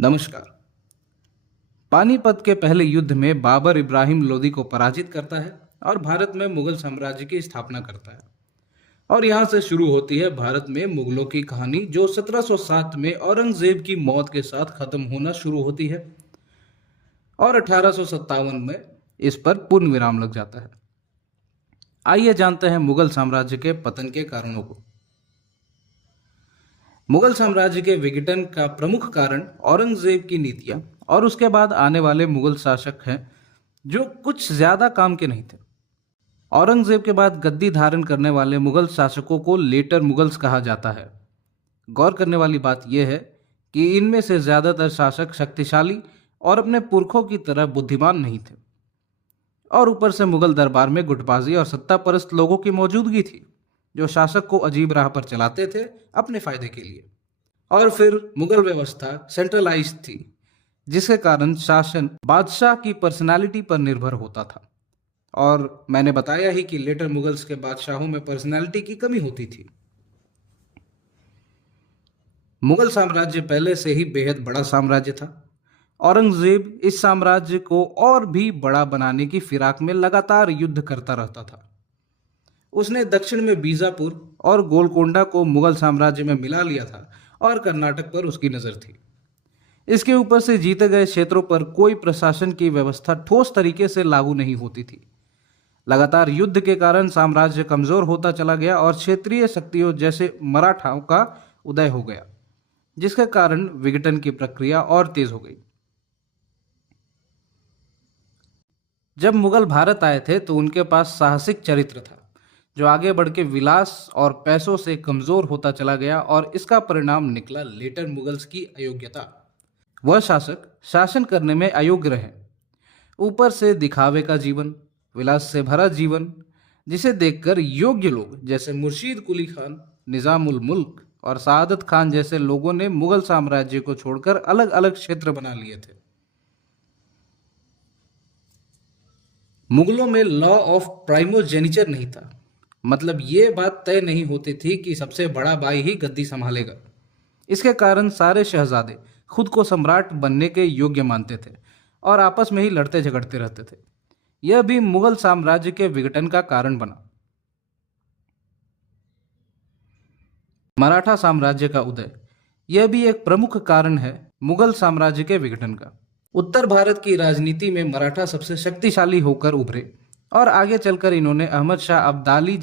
नमस्कार। पानीपत के पहले युद्ध में बाबर इब्राहिम लोदी को पराजित करता है और भारत में मुगल साम्राज्य की स्थापना करता है। और यहाँ से शुरू होती है भारत में मुगलों की कहानी, जो 1707 में औरंगजेब की मौत के साथ खत्म होना शुरू होती है और 1857 में इस पर पूर्ण विराम लग जाता है। आइए जानते हैं मुगल साम्राज्य के पतन के कारणों को। मुगल साम्राज्य के विघटन का प्रमुख कारण औरंगजेब की नीतियां और उसके बाद आने वाले मुगल शासक हैं, जो कुछ ज्यादा काम के नहीं थे। औरंगजेब के बाद गद्दी धारण करने वाले मुगल शासकों को लेटर मुगल्स कहा जाता है। गौर करने वाली बात यह है कि इनमें से ज्यादातर शासक शक्तिशाली और अपने पुरखों की तरह बुद्धिमान नहीं थे, और ऊपर से मुगल दरबार में गुटबाजी और सत्ता परस्त लोगों की मौजूदगी थी, जो शासक को अजीब राह पर चलाते थे अपने फायदे के लिए। और फिर मुगल व्यवस्था सेंट्रलाइज्ड थी, जिसके कारण शासन बादशाह की पर्सनालिटी पर निर्भर होता था। और मैंने बताया ही कि लेटर मुगल्स के बादशाहों में पर्सनालिटी की कमी होती थी। मुगल साम्राज्य पहले से ही बेहद बड़ा साम्राज्य था। औरंगजेब इस साम्राज्य को और भी बड़ा बनाने की फिराक में लगातार युद्ध करता रहता था। उसने दक्षिण में बीजापुर और गोलकोंडा को मुगल साम्राज्य में मिला लिया था और कर्नाटक पर उसकी नजर थी। इसके ऊपर से जीते गए क्षेत्रों पर कोई प्रशासन की व्यवस्था ठोस तरीके से लागू नहीं होती थी। लगातार युद्ध के कारण साम्राज्य कमजोर होता चला गया और क्षेत्रीय शक्तियों जैसे मराठाओं का उदय हो गया, जिसके कारण विघटन की प्रक्रिया और तेज हो गई। जब मुगल भारत आए थे तो उनके पास साहसिक चरित्र था, जो आगे बढ़ के विलास और पैसों से कमजोर होता चला गया, और इसका परिणाम निकला लेटर मुगल्स की अयोग्यता। वह शासक शासन करने में अयोग्य रहे, ऊपर से दिखावे का जीवन, विलास से भरा जीवन, जिसे देखकर योग्य लोग जैसे मुर्शीद कुली खान, निजामुल मुल्क और सादत खान जैसे लोगों ने मुगल साम्राज्य को छोड़कर अलग अलग क्षेत्र बना लिए थे। मुगलों में लॉ ऑफ प्राइमोजेनिचर नहीं था, मतलब ये बात तय नहीं होती थी कि सबसे बड़ा भाई ही गद्दी संभालेगा। इसके कारण सारे शहजादे खुद को सम्राट बनने के योग्य मानते थे और आपस में ही लड़ते झगड़ते रहते थे। यह भी मुगल साम्राज्य के विघटन का कारण बना। मराठा साम्राज्य का उदय, यह भी एक प्रमुख कारण है मुगल साम्राज्य के विघटन का। उत्तर भारत की राजनीति में मराठा सबसे शक्तिशाली होकर उभरे और आगे चलकर इन्होंने अहमद शाह अब्दाली